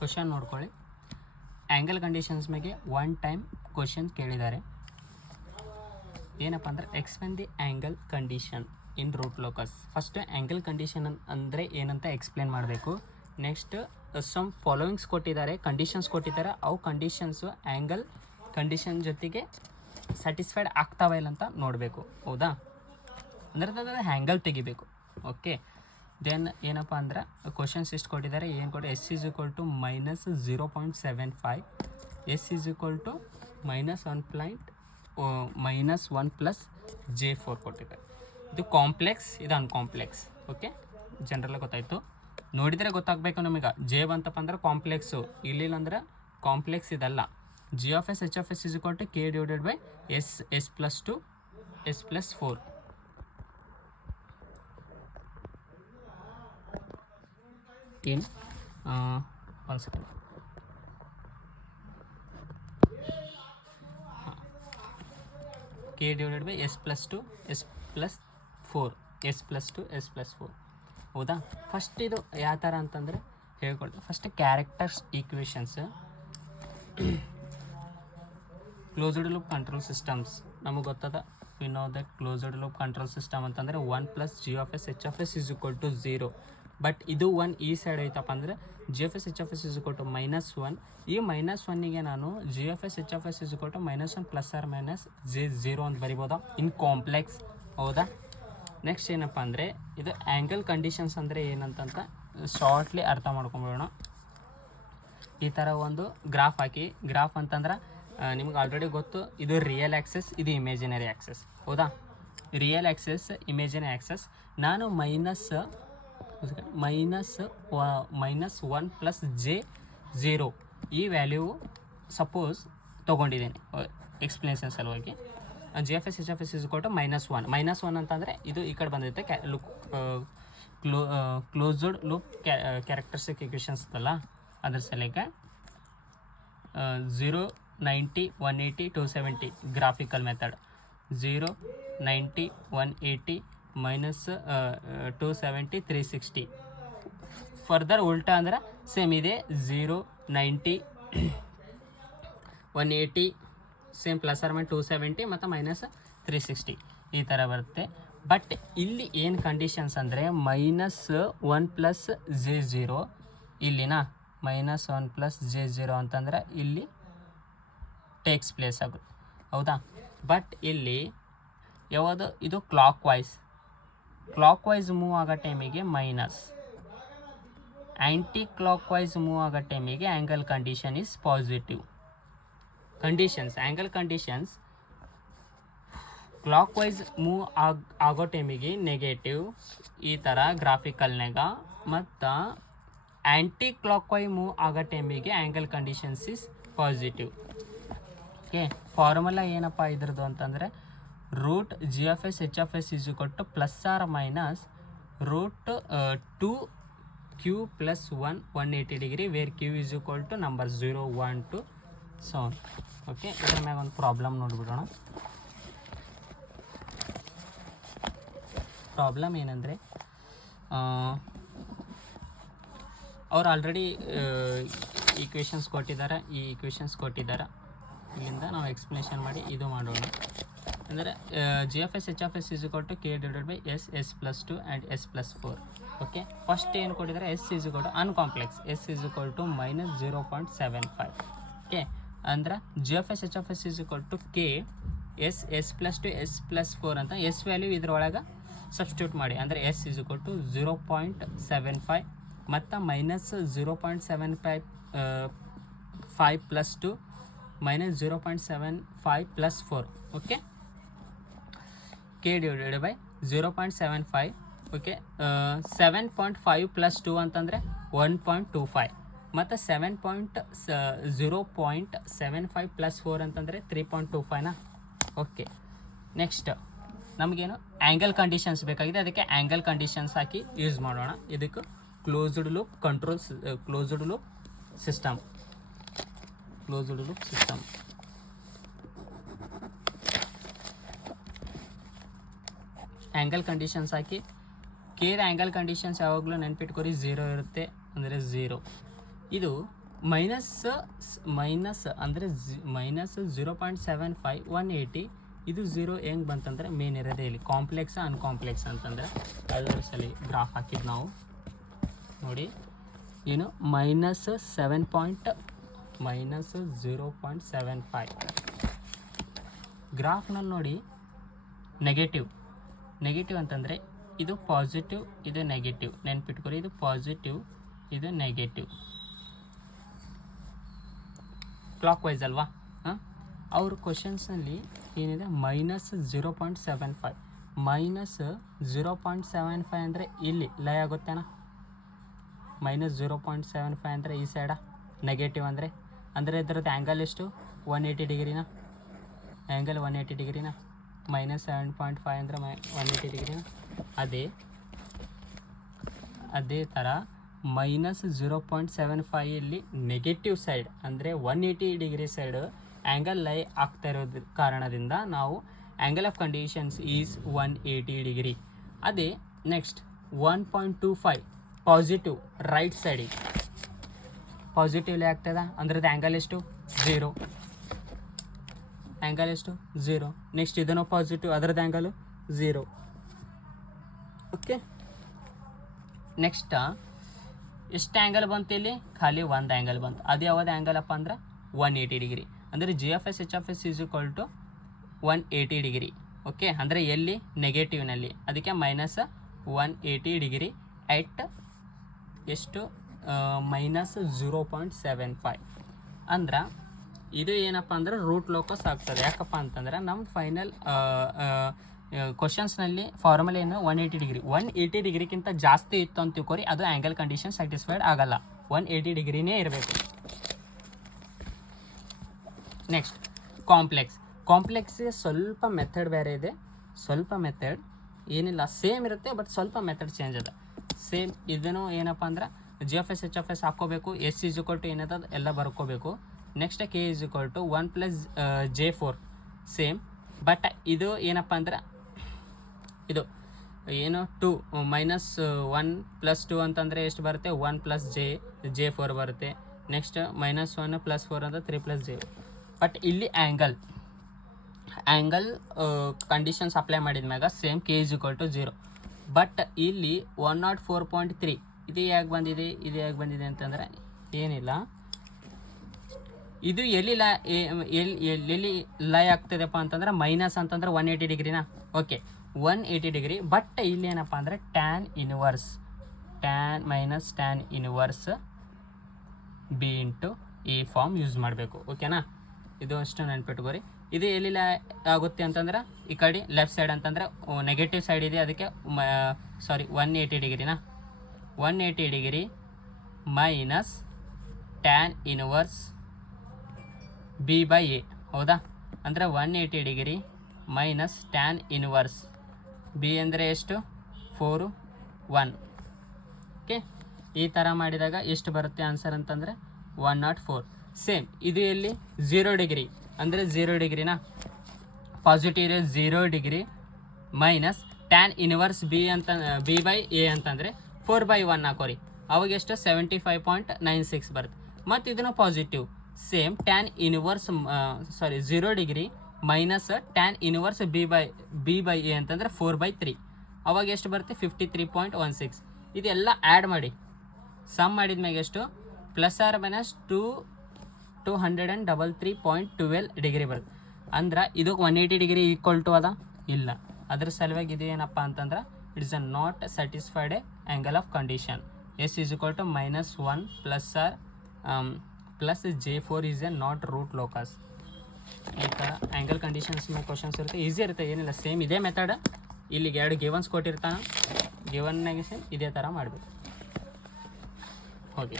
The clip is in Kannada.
ಕ್ವಶನ್ ನೋಡ್ಕೊಳ್ಳಿ. ಆ್ಯಂಗಲ್ ಕಂಡೀಷನ್ಸ್ ಮೇಲೆ ಒನ್ ಟೈಮ್ ಕ್ವಶನ್ ಕೇಳಿದ್ದಾರೆ. ಏನಪ್ಪ ಅಂದರೆ explain the angle condition in root locus. First angle condition ಅಂದರೆ ಏನಂತ ಎಕ್ಸ್ಪ್ಲೇನ್ ಮಾಡಬೇಕು. ನೆಕ್ಸ್ಟ್ ಸಮ್ ಫಾಲೋವಿಂಗ್ಸ್ ಕೊಟ್ಟಿದ್ದಾರೆ, ಕಂಡೀಷನ್ಸ್ ಕೊಟ್ಟಿದ್ದಾರೆ. ಅವು ಕಂಡೀಷನ್ಸು ಆ್ಯಂಗಲ್ ಕಂಡೀಷನ್ ಜೊತೆಗೆ ಸ್ಯಾಟಿಸ್ಫೈಡ್ ಆಗ್ತಾವ ಇಲ್ಲ ಅಂತ ನೋಡಬೇಕು. ಹೌದಾ? ಅಂದರೆ ಆ್ಯಂಗಲ್ ತೆಗಿಬೇಕು. ಓಕೆ. ದೆನ್ ಏನಪ್ಪ ಅಂದ್ರೆ ಕ್ವಶನ್ಸ್ ಎಷ್ಟು ಕೊಟ್ಟಿದ್ದಾರೆ, ಏನು ಕೊಟ್ಟು S is equal to -0.75, S is equal to -1 plus J4 ಕೊಟ್ಟಿದ್ದಾರೆ. ಇದು ಕಾಂಪ್ಲೆಕ್ಸ್, ಇದು ಅನ್ಕಾಂಪ್ಲೆಕ್ಸ್. ಓಕೆ, ಜನರಲ್ಲ ಗೊತ್ತಾಯಿತು. ನೋಡಿದರೆ ಗೊತ್ತಾಗಬೇಕು ನಮಗೆ. ಜೆ ಬಂತಪ್ಪ ಅಂದ್ರೆ ಕಾಂಪ್ಲೆಕ್ಸು, ಇಲ್ಲಿಲ್ಲ ಅಂದ್ರೆ ಕಾಂಪ್ಲೆಕ್ಸ್ ಇದಲ್ಲ. G of S H of S is equal to K divided by S plus 2 S plus 4. In 1 second. K divided by S plus 2 S plus 4 S plus 2 S plus 4. ಹೌದಾ? ಫಸ್ಟ್ ಇದು ಯಾವ ಥರ ಅಂತಂದರೆ ಹೇಳ್ಕೊಳ್ತೀವಿ. First characters equations, closed loop control systems ನಮಗೆ ಗೊತ್ತದ. We know that closed loop control system ಅಂತಂದರೆ 1 plus G of S H of S is equal to 0. But ಇದು 1 ಈ ಸೈಡ್ ಐತಪ್ಪ ಅಂದರೆ G of S H of S is equal to -1. ಈ -1ಗೆ ನಾನು G of S H of S is equal to -1 plus R minus J0 ಅಂತ ಬರಿಬೋದಾ ಇನ್ ಕಾಂಪ್ಲೆಕ್ಸ್. ಹೌದಾ? ನೆಕ್ಸ್ಟ್ ಏನಪ್ಪ ಅಂದರೆ ಇದು ಆ್ಯಂಗಲ್ ಕಂಡೀಷನ್ಸ್ ಅಂದರೆ ಏನಂತಂತ ಶಾರ್ಟ್ಲಿ ಅರ್ಥ ಮಾಡ್ಕೊಂಬಿಡೋಣ. ಈ ಥರ ಒಂದು ಗ್ರಾಫ್ ಹಾಕಿ, ಗ್ರಾಫ್ ಅಂತಂದ್ರೆ ನಿಮ್ಗೆ ಆಲ್ರೆಡಿ ಗೊತ್ತು, ಇದು ರಿಯಲ್ ಆ್ಯಕ್ಸೆಸ್, ಇದು ಇಮೇಜಿನರಿ ಆ್ಯಕ್ಸೆಸ್. ಹೌದಾ? Real axes, imaginary axes. ನಾನು -1 ಪ್ಲಸ್ J0 ಈ ವ್ಯಾಲ್ಯೂ ಸಪೋಸ್ ತೊಗೊಂಡಿದ್ದೀನಿ ಎಕ್ಸ್ಪ್ಲೇಷನ್ ಸಲುವಾಗಿ. G of S H of S is equal to -1 ಅಂತಂದರೆ ಇದು ಈ ಕಡೆ ಬಂದೈತೆ. ಕ್ಲೋಸ್ಡ್ ಲೂಪ್ ಕ್ಯಾರೆಕ್ಟರಿಸ್ಟಿಕ್ ಇಕ್ವೇಷನ್ಸ್ ಅಲ್ಲ, ಅದ್ರ ಸಲಕ್ಕೆ 0, 90, 180, 270 ಗ್ರಾಫಿಕಲ್ ಮೆಥಡ್. 0, 90, 180 ಮೈನಸ್ 270, 360. ಫರ್ದರ್ ಉಲ್ಟಾ ಅಂದ್ರೆ ಸೇಮ್ ಇದೆ. 0, 90, 180 ಸೇಮ್ ಪ್ಲಸ್ ಆರ್ ಮೈನಸ್ 270 ಮತ್ತು ಮೈನಸ್ 360 ಈ ಥರ ಬರುತ್ತೆ. ಬಟ್ ಇಲ್ಲಿ ಏನು ಕಂಡೀಷನ್ಸ್ ಅಂದರೆ -1 ಪ್ಲಸ್ J0 ಇಲ್ಲಿನ -1 ಪ್ಲಸ್ J0 ಅಂತಂದ್ರೆ ಇಲ್ಲಿ ಟೇಕ್ಸ್ ಪ್ಲೇಸ್ ಆಗುತ್ತೆ. ಹೌದಾ? ಬಟ್ ಇಲ್ಲಿ ಯಾವುದು ಇದು ಕ್ಲಾಕ್ ವೈಸ್ ಮೂವ್ ಆಗೋ ಟೈಮಿಗೆ ಮೈನಸ್, ಆ್ಯಂಟಿ ಕ್ಲಾಕ್ ವೈಸ್ ಮೂವ್ ಆಗೋ ಟೈಮಿಗೆ angle condition is positive. Angle conditions clock wise move ಆಗೋ ಟೈಮಿಗೆ ನೆಗೆಟಿವ್ ಈ ಥರ ಗ್ರಾಫಿಕಲ್ನಾಗ, ಮತ್ತು ಆ್ಯಂಟಿ ಕ್ಲಾಕ್ ವೈಸ್ ಮೂವ್ ಆಗೋ ಟೈಮಿಗೆ angle conditions is positive. Okay, formula ಏನಪ್ಪ ಇದ್ರದ್ದು ಅಂತಂದರೆ root G of S H of S is equal to plus R minus √2Q plus 1 180 degree, where Q is equal to number 0, 1, 2 so. Okay, ಇದ್ರ ಮ್ಯಾಗ ಒಂದು ಪ್ರಾಬ್ಲಮ್ ನೋಡ್ಬಿಡೋಣ. ಪ್ರಾಬ್ಲಮ್ ಏನಂದರೆ ಅವ್ರು ಆಲ್ರೆಡಿ ಈಕ್ವೇಷನ್ಸ್ ಕೊಟ್ಟಿದ್ದಾರೆ. ಈ ಈಕ್ವೇಷನ್ಸ್ ಕೊಟ್ಟಿದ್ದಾರೆ, ಇಲ್ಲಿಂದ ನಾವು ಎಕ್ಸ್ಪ್ಲೇಷನ್ ಮಾಡಿ ಇದು ಮಾಡೋಣ. ಅಂದರೆ G of S H of S is equal to K divided by S plus 2 and S plus 4. Okay, first ಏನು ಕೊಟ್ಟಿದ್ದಾರೆ, S is equal to ಅನ್ಕಾಂಪ್ಲೆಕ್ಸ್, S is equal to -0.75. Okay, ಅಂದ್ರೆ G of S H of S is equal to K S plus 2 S plus 4 ಅಂತ S ವ್ಯಾಲ್ಯೂ ಇದ್ರೊಳಗೆ ಸಬ್ಸ್ಟಿಟ್ಯೂಟ್ ಮಾಡಿ. ಅಂದರೆ S is equal to 0.75 ಮತ್ತು -0.75 plus 2 -0.75 plus 4. Okay, K divided by 0.75. Okay, 7.5 plus 2 ಅಂತಂದರೆ 1.25 ಮತ್ತು 0.75 ಪ್ಲಸ್ 4 ಅಂತಂದರೆ 3.25ನಾ. ಓಕೆ, ನೆಕ್ಸ್ಟ್ ನಮಗೇನು ಆ್ಯಂಗಲ್ ಕಂಡೀಷನ್ಸ್ ಬೇಕಾಗಿದೆ, ಅದಕ್ಕೆ ಆ್ಯಂಗಲ್ ಕಂಡೀಷನ್ಸ್ ಹಾಕಿ ಯೂಸ್ ಮಾಡೋಣ. ಇದಕ್ಕೆ closed loop system angle conditions ಹಾಕಿ. ಕೇದ ಆ್ಯಂಗಲ್ ಕಂಡೀಷನ್ಸ್ ಯಾವಾಗಲೂ ನೆನ್ಪಿಟ್ಕೊರಿ 0 ಇರುತ್ತೆ, ಅಂದರೆ 0. ಇದು ಮೈನಸ್ ಅಂದರೆ ಮೈನಸ್ 0.75 180 ಇದು 0 ಹೆಂಗೆ ಬಂತಂದರೆ ಮೇನ್ ಇರೋದೇ ಇಲ್ಲಿ ಕಾಂಪ್ಲೆಕ್ಸ್ ಅನ್ಕಾಂಪ್ಲೆಕ್ಸ್ ಅಂತಂದರೆ ಅದರ ಸಲ ಗ್ರಾಫ್ ಹಾಕಿದ್ದು ನಾವು ನೋಡಿ ಏನು -0.75 ಗ್ರಾಫ್ನಲ್ಲಿ ನೋಡಿ ನೆಗೆಟಿವ್ ಅಂತಂದರೆ ಇದು ಪಾಸಿಟಿವ್ ಇದು ನೆಗೆಟಿವ್ ನೆನ್ಪಿಟ್ಕೊರಿ, ಇದು ಪಾಸಿಟಿವ್ ಇದು ನೆಗೆಟಿವ್ ಕ್ಲಾಕ್ ವೈಸ್ ಅಲ್ವಾ. ಅವ್ರ ಕ್ವಶನ್ಸ್ನಲ್ಲಿ ಏನಿದೆ -0.75 -0.75 ಅಂದರೆ ಇಲ್ಲಿ ಲೈ ಆಗುತ್ತೇನಾ, -0.75 ಅಂದರೆ ಈ ಸೈಡ ನೆಗೆಟಿವ್ ಅಂದರೆ ಇದರದ್ದು ಆ್ಯಂಗಲ್ ಎಷ್ಟು 180 ಡಿಗ್ರಿನ, ಆ್ಯಂಗಲ್ 180 ಡಿಗ್ರಿನ, -7.5 ಅಂದರೆ 180 ಡಿಗ್ರಿನ. ಅದೇ ಥರ -0.75 ಇಲ್ಲಿ ನೆಗೆಟಿವ್ ಸೈಡ್ ಅಂದರೆ 180 ಡಿಗ್ರಿ ಸೈಡ್ ಆ್ಯಂಗಲ್ ಲೈ ಆಗ್ತಾ ಇರೋದ್ರ ಕಾರಣದಿಂದ ನಾವು angle of conditions is 180 degree. ಅದೇ ನೆಕ್ಸ್ಟ್ 1.25 ಪಾಸಿಟಿವ್ ರೈಟ್ ಸೈಡಿಗೆ ಪಾಸಿಟಿವ್ ಲೈ ಆಗ್ತದ ಅಂದ್ರದ್ದು ಆ್ಯಂಗಲ್ ಎಷ್ಟು 0, ಆ್ಯಂಗಲ್ ಎಷ್ಟು 0. ನೆಕ್ಸ್ಟ್ ಇದನ್ನು ಪಾಸಿಟಿವ್ ಅದರದ್ದು ಆ್ಯಂಗಲು 0. ಓಕೆ, ನೆಕ್ಸ್ಟ್ ಎಷ್ಟು ಆ್ಯಂಗಲ್ ಬಂತು ಇಲ್ಲಿ, ಖಾಲಿ ಒಂದು ಆ್ಯಂಗಲ್ ಬಂತು. ಅದು ಯಾವ್ದು ಆ್ಯಂಗಲ್ ಅಪ್ಪ ಅಂದ್ರೆ 180 ಡಿಗ್ರಿ. ಅಂದರೆ GFS HFS is equal to 180 degree. Okay, ಅಂದರೆ ಎಲ್ಲಿ ನೆಗೆಟಿವ್ನಲ್ಲಿ, ಅದಕ್ಕೆ -180 ಡಿಗ್ರಿ ಎಟ್ ಎಷ್ಟು -0.75 ಅಂದ್ರೆ ಇದು ಏನಪ್ಪ ಅಂದ್ರೆ ರೂಟ್ ಲೋಕಸ್ ಆಗ್ತದೆ. ಯಾಕಪ್ಪ ಅಂತಂದ್ರೆ ನಮ್ಮ ಫೈನಲ್ ಕ್ವಶನ್ಸ್ನಲ್ಲಿ ಫಾರ್ಮುಲಾ ಏನು 180 ಡಿಗ್ರಿಗಿಂತ ಜಾಸ್ತಿ ಇತ್ತು ಅಂತ ತಿಳ್ಕೊರಿ, ಅದು ಆ್ಯಂಗಲ್ ಕಂಡೀಷನ್ ಸ್ಯಾಟಿಸ್ಫೈಡ್ ಆಗಲ್ಲ, 180 ಡಿಗ್ರಿನೇ ಇರಬೇಕು. ನೆಕ್ಸ್ಟ್ ಕಾಂಪ್ಲೆಕ್ಸ್ಗೆ ಸ್ವಲ್ಪ ಮೆಥಡ್ ಬೇರೆ ಇದೆ, ಸ್ವಲ್ಪ ಮೆಥಡ್ ಏನಿಲ್ಲ ಸೇಮ್ ಇರುತ್ತೆ, ಬಟ್ ಸ್ವಲ್ಪ ಮೆಥಡ್ ಚೇಂಜ್ ಅದ. ಸೇಮ್ ಇದನ್ನು ಏನಪ್ಪ ಅಂದ್ರೆ GFS HFS ಹಾಕ್ಕೋಬೇಕು, S = ಏನದ ಎಲ್ಲ ಬರ್ಕೋಬೇಕು. Next K = 1 + J4 same. But ಇದು ಏನಪ್ಪ ಅಂದ್ರೆ ಇದು ಏನು 2 -1 + 2 ಅಂತಂದರೆ ಎಷ್ಟು ಬರುತ್ತೆ, 1 + J4 ಬರುತ್ತೆ. ನೆಕ್ಸ್ಟ್ -1 + 4 ಅಂದರೆ 3 + J. ಬಟ್ ಇಲ್ಲಿ ಆ್ಯಂಗಲ್ ಕಂಡೀಷನ್ಸ್ ಅಪ್ಲೈ ಮಾಡಿದ ಮ್ಯಾಗ ಸೇಮ್ K = 0. ಬಟ್ ಇಲ್ಲಿ 104.3 ಇದು ಯಾಕೆ ಬಂದಿದೆ ಅಂತಂದರೆ ಏನಿಲ್ಲ, ಇದು ಎಲ್ಲಿ ಲೈ ಆಗ್ತದೆಪ್ಪ ಅಂತಂದ್ರೆ ಮೈನಸ್ ಅಂತಂದ್ರೆ 180 ಡಿಗ್ರಿನಾ. Okay, 180 degree. ಬಟ್ ಇಲ್ಲಿ ಏನಪ್ಪ ಅಂದರೆ tan ಇನ್ವರ್ಸ್ B × ಈ ಫಾರ್ಮ್ ಯೂಸ್ ಮಾಡಬೇಕು. ಓಕೆನಾ, ಇದು ಅಷ್ಟು ನೆನ್ಪಿಟ್ಕೋರಿ. ಇದು ಎಲ್ಲಿ ಆಗುತ್ತೆ ಅಂತಂದ್ರೆ ಈ ಕಡೆ ಲೆಫ್ಟ್ ಸೈಡ್ ಅಂತಂದ್ರೆ ನೆಗೆಟಿವ್ ಸೈಡ್ ಇದೆ, ಅದಕ್ಕೆ 180 ಡಿಗ್ರಿನಾ. 180 degree minus tan inverse B/A, ಹೌದಾ. ಅಂದರೆ 180 degree minus tan inverse B ಅಂದರೆ ಎಷ್ಟು 4 1. ಓಕೆ, ಈ ಥರ ಮಾಡಿದಾಗ ಎಷ್ಟು ಬರುತ್ತೆ ಆನ್ಸರ್ ಅಂತಂದರೆ 104. ಸೇಮ್ ಇದು ಎಲ್ಲಿ 0 ಡಿಗ್ರಿ ಅಂದರೆ 0 ಡಿಗ್ರಿನಾ, ಪಾಸಿಟಿವ್ ಇರೋ 0 degree minus tan inverse B/A ಅಂತಂದರೆ 4/1 ಹಾಕೋರಿ, ಅವಾಗ ಎಷ್ಟು 75.96 ಬರುತ್ತೆ. ಮತ್ತು ಇದನ್ನು positive same tan inverse 0 degree minus tan inverse B/A ಅಂತಂದರೆ 4/3, ಅವಾಗ ಎಷ್ಟು ಬರುತ್ತೆ 53.16. ಇದೆಲ್ಲ ಆ್ಯಡ್ ಮಾಡಿ ಸಮ್ ಮಾಡಿದ ಮ್ಯಾಗ ಎಷ್ಟು +233.12 ಡಿಗ್ರಿ ಬರುತ್ತೆ. ಅಂದ್ರೆ ಇದು 180 ಡಿಗ್ರಿ ಈಕ್ವಲ್ ಟು ಅದ ಇಲ್ಲ. ಅದ್ರ ಸಲುವಾಗಿ ಇದು ಏನಪ್ಪ ಅಂತಂದ್ರೆ it's a not satisfied angle of condition. S = -1 + J4 is a not root locus. ಈ ಥರ ಆ್ಯಂಗಲ್ ಕಂಡೀಷನ್ಸ್ ಮೇಲೆ ಕ್ವಶನ್ಸ್ ಇರುತ್ತೆ, ಈಸಿ ಇರುತ್ತೆ, ಏನಿಲ್ಲ ಸೇಮ್ ಇದೇ ಮೆಥಡ್. ಇಲ್ಲಿಗೆ 2 ಗಿವನ್ಸ್ ಕೊಟ್ಟಿರ್ತಾನೆ, ಗಿವನ್ನಾಗೆ ಸೇಮ್ ಇದೇ ಥರ ಮಾಡಬೇಕು. ಓಕೆ.